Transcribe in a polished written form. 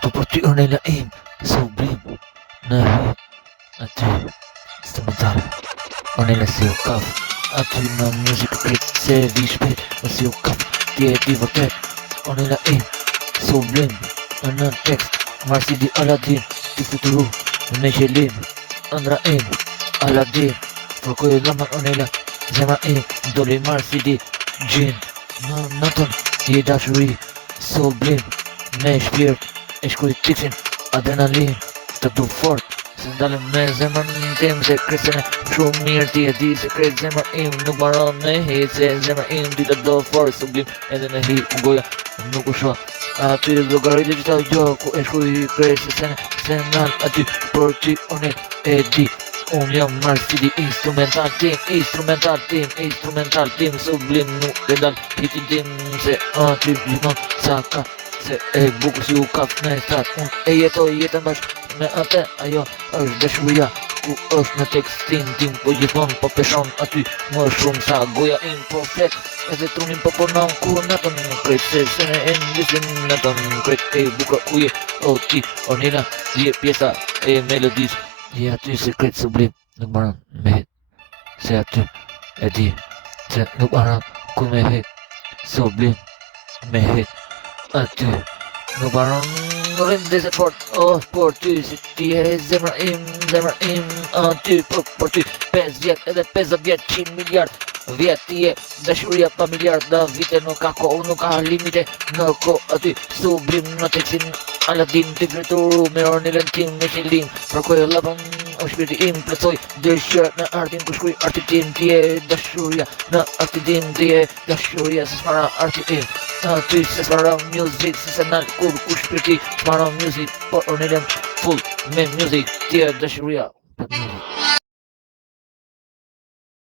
Po për ty Ornella im, sublim, në hit, aty, instrumental, Ornella si u kaf, aty në music krit, se vi shpet, si u kaf, ti e di vërtet, Ornella im, sublim, në tekst, Marsi di Aladin, ti futuru, me qelim, ëndra im, Aladin, përkoj e laman Ornella, zemra im, doli Marsi di, gjin, në natën, ti e dashuri, sublim, me shpirt, e shkuj tiksin, adrenalin, të du fort, se ndalëm me zemrën tim, se kresën e shumë mirë, ti e di se kresë zemrën im, nuk maron me hit, se zemrën im, ti të do fort, sublim, edhe në hit, goja, nuk u shoh, aty llogaritë që ta gjo, ku e shkuj kresë, se nal, aty, për ty, Ornella, e di, unë jam Marsi di, instrumental tim, sublim, nuk e dal, hitin tim, se aty, gjithmon, sa ka, se e bukur si u kaf me strat, unë e jetoj jetën bashkë me atë, ajo është dashuria, ku është në tekstin tim, po gjithmonë po peshon aty, më shumë sa goja im po flet, edhe trunin po punon ku natën krejt, se ne e ndisim natën krejt, e bukur uje, o ti, Ornella, je pjesa e melodis, je aty se krejt sublim, nuk maron me hit, se aty e di, se nuk maron ku me hit, sublim, me hit, aty, nuk maron rrim dhe se fort, por ty, si ti e zemra im, aty, por ty, 5 vjet, edhe 50 vjet, 100 miljard, vjet, ti e dashuria pa miljard, da vite nuk ka kohë, nuk ka limite, në kohë aty, sublim në teksin, Aladin të greturu, me Ornellën tim, me qelim, përkoj e lapëm, o shpirti im, plëcoj, dëshirë në artin, ku shkuj arti tim, ti e dashuria, në arti tim, ti e dashuria, se smara arti im, aty se smara music, se senal, kur ku shpirti, smara music, por Ornellën full, me music, ti e dashuria,